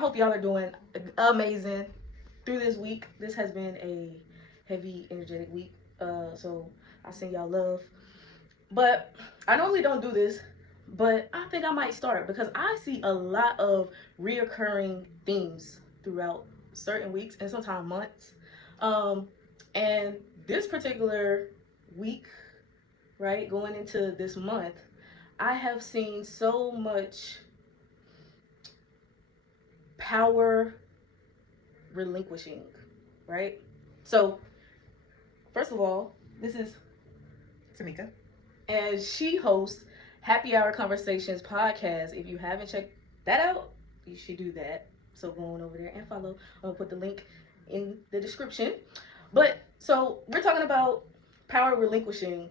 hope y'all are doing amazing through this week. This has been a heavy, energetic week. So I send y'all love. But I normally don't do this, but I think I might start because I see a lot of reoccurring themes throughout certain weeks and sometimes months. And this particular week, right, going into this month, I have seen so much power relinquishing, right? So, first of all, this is Tamika. And she hosts Happy Hour Conversations podcast. If you haven't checked that out, you should do that. So go on over there and follow. I'm going to put the link in the description. But, so, we're talking about power relinquishing.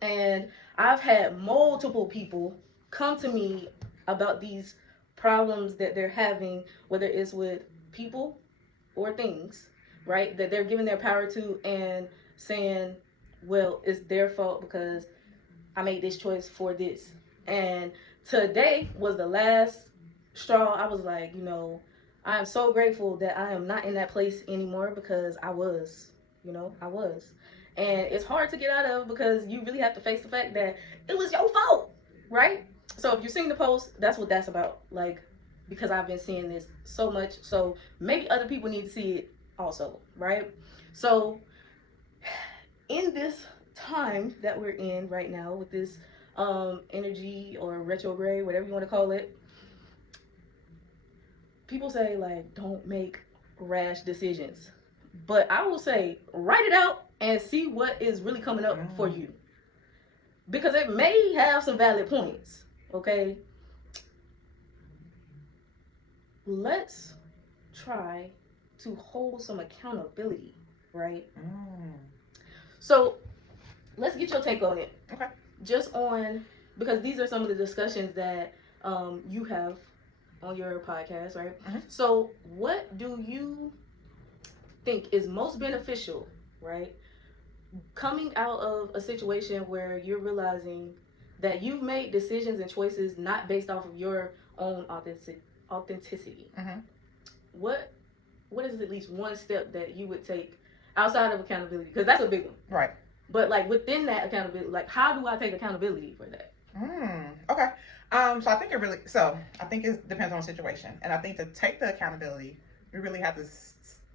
And I've had multiple people come to me about these problems that they're having, whether it's with people or things, right? That they're giving their power to and saying, well, it's their fault because I made this choice for this. And today was the last straw. I was like, I am so grateful that I am not in that place anymore because I was. And it's hard to get out of because you really have to face the fact that it was your fault, right? So if you've seen the post, that's what that's about. Like, because I've been seeing this so much. So maybe other people need to see it also, right? So in this time that we're in right now with this energy or retrograde, whatever you want to call it, people say, like, don't make rash decisions. But I will say, write it out and see what is really coming up for you. Because it may have some valid points, okay? Let's try to hold some accountability, right? So, let's get your take on it. Okay. Just on, because these are some of the discussions that you have on your podcast, right? Mm-hmm. So, what do you think is most beneficial, right? Coming out of a situation where you're realizing that you've made decisions and choices not based off of your own authenticity. Mm-hmm. What is at least one step that you would take outside of accountability? Because that's a big one. Right. But like within that accountability, like how do I take accountability for that? Okay. So I think it depends on the situation. And I think to take the accountability, you really have to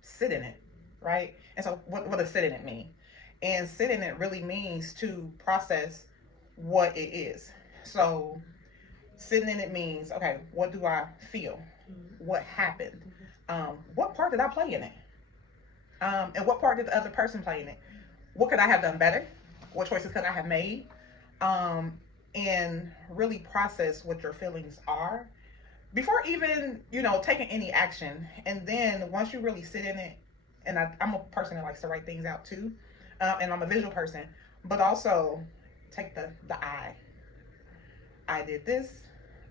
sit in it, right? And so what does sit in it mean? And sit in it really means to process what it is. So sitting in it means, okay, what do I feel? What happened? What part did I play in it? And what part did the other person play in it? What could I have done better? What choices could I have made? And really process what your feelings are before even, taking any action. And then once you really sit in it, and I'm a person that likes to write things out too. And I'm a visual person, but also take the I. I did this.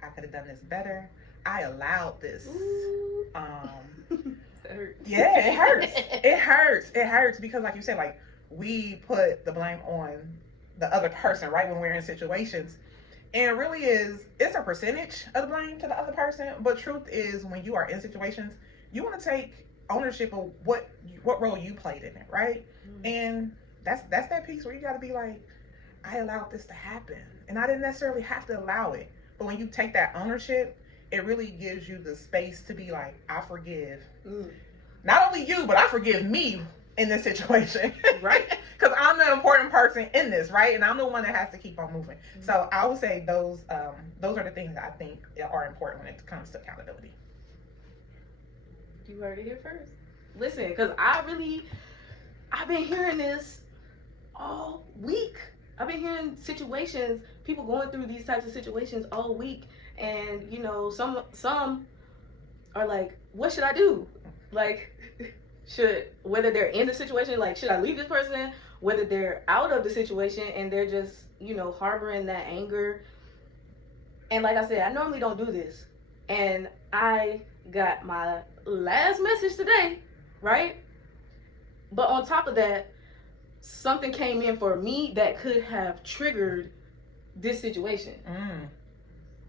I could have done this better. I allowed this. That hurt. Yeah, it hurts. It hurts because, like you said, like we put the blame on the other person, right? When we're in situations, and it really it's a percentage of the blame to the other person. But truth is, when you are in situations, you want to take ownership of what role you played in it, right? And that's that piece where you got to be like, I allowed this to happen, and I didn't necessarily have to allow it. But when you take that ownership, it really gives you the space to be like, I forgive not only you, but I forgive me in this situation, right? Because I'm the important person in this, right? And I'm the one that has to keep on moving. So I would say those are the things that I think are important when it comes to accountability. You heard it here first. Listen, because I've been hearing this all week. I've been hearing people going through these types of situations all week. And, some are like, what should I do? Like, whether they're in the situation, like, should I leave this person? Whether they're out of the situation and they're just, harboring that anger. And like I said, I normally don't do this. And I got my last message today, right? But on top of that, something came in for me that could have triggered this situation.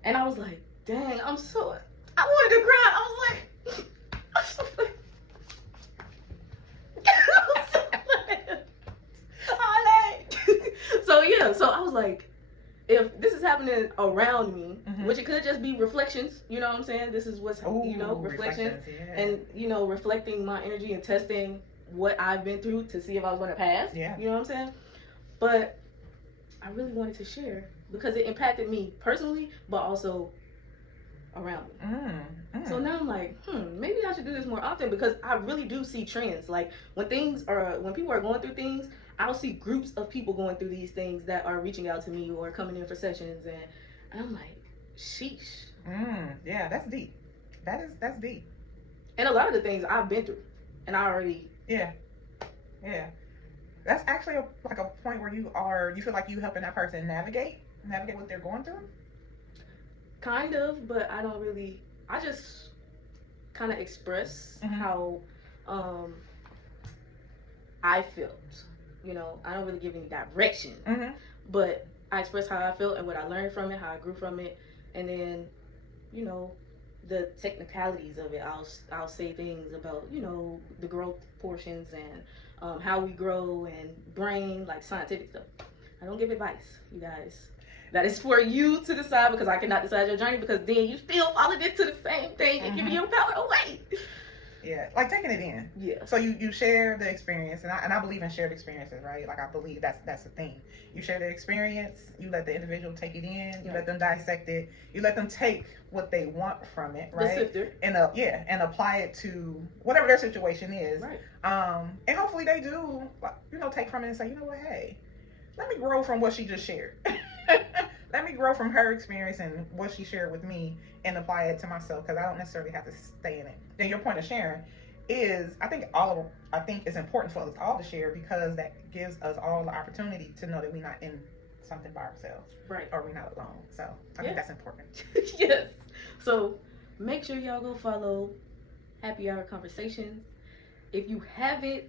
And I was like, dang, I wanted to cry. I was like, was like, if this is happening around me, Mhm. which it could just be reflections, you know what I'm saying? This is what's, you know, reflections. Yeah. And, you know, reflecting my energy and testing what I've been through to see if I was going to pass. Yeah. You know what I'm saying? But I really wanted to share because it impacted me personally, but also around me. So now I'm like, maybe I should do this more often because I really do see trends. Like when people are going through things, I'll see groups of people going through these things that are reaching out to me or coming in for sessions, and I'm like, sheesh. Yeah, that's deep. That's deep. And a lot of the things I've been through, and I already. Yeah. That's actually like a point where you feel like you helping that person navigate what they're going through. Kind of, but I don't really. I just kind of express how I felt. You know, I don't really give any direction, but I express how I felt and what I learned from it, how I grew from it, and then, you know, the technicalities of it. I'll say things about, you know, the growth portions and how we grow and brain, like scientific stuff. I don't give advice, you guys. That is for you to decide because I cannot decide your journey because then you still falling into the same thing and giving your power away. Yeah, like taking it in. Yeah. So you share the experience, and I believe in shared experiences, right? Like I believe that's the thing. You share the experience, you let the individual take it in, you let them dissect it, you let them take what they want from it, right? The sifter. And apply it to whatever their situation is. Right. And hopefully they do, you know, take from it and say, you know what, hey, let me grow from what she just shared. Let me grow from her experience and what she shared with me and apply it to myself because I don't necessarily have to stay in it. And your point of sharing is, I think it's important for us all to share because that gives us all the opportunity to know that we're not in something by ourselves. Right. Or we're not alone. So I think that's important. Yes. So make sure y'all go follow Happy Hour Conversations. If you haven't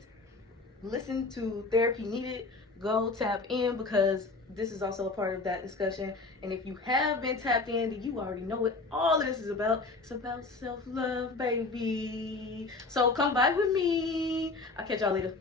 listened to Therapy Needed, go tap in because this is also a part of that discussion. And if you have been tapped in, then you already know what all of this is about. It's about self-love, baby. So come by with me. I'll catch y'all later.